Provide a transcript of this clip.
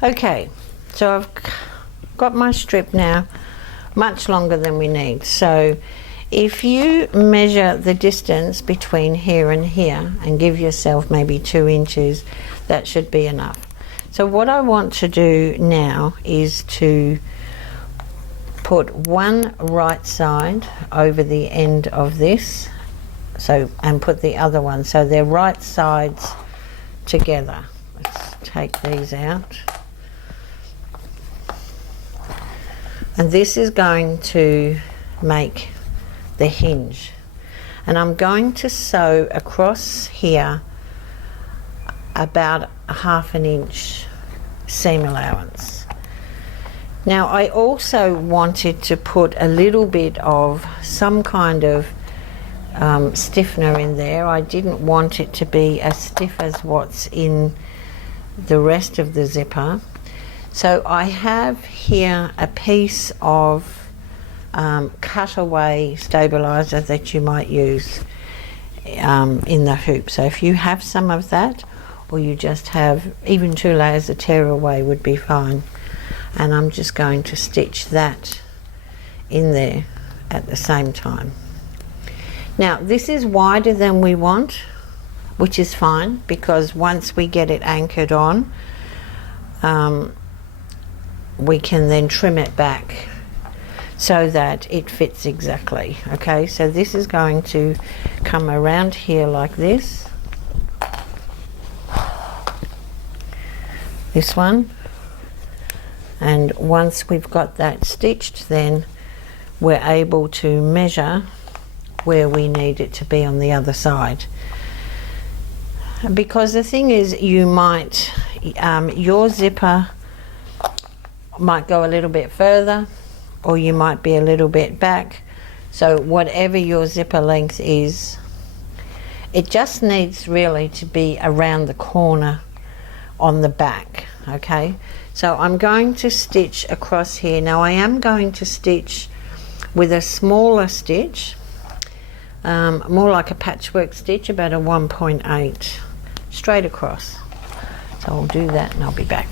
Okay, so I've got my strip now much longer than we need. So if you measure the distance between here and here and give yourself maybe 2 inches, that should be enough. So what I want to do now is to put one right side over the end of this, and put the other one, so they're right sides together. Let's take these out. And this is going to make the hinge. And I'm going to sew across here about 1/2 inch seam allowance. Now I also wanted to put a little bit of some kind of stiffener in there. I didn't want it to be as stiff as what's in the rest of the zipper. So I have here a piece of cutaway stabilizer that you might use in the hoop. So if you have some of that, or you just have even 2 layers of tearaway would be fine. And I'm just going to stitch that in there at the same time. Now this is wider than we want, which is fine, because once we get it anchored on, we can then trim it back so that it fits exactly. Okay, so this is going to come around here like this. This one. And once we've got that stitched, then we're able to measure where we need it to be on the other side. Because the thing is, you might, your zipper might go a little bit further, or you might be a little bit back. So whatever your zipper length is, it just needs really to be around the corner on the back. Okay, so I'm going to stitch across here. Now I am going to stitch with a smaller stitch, more like a patchwork stitch, about a 1.8 straight across. So I'll do that and I'll be back.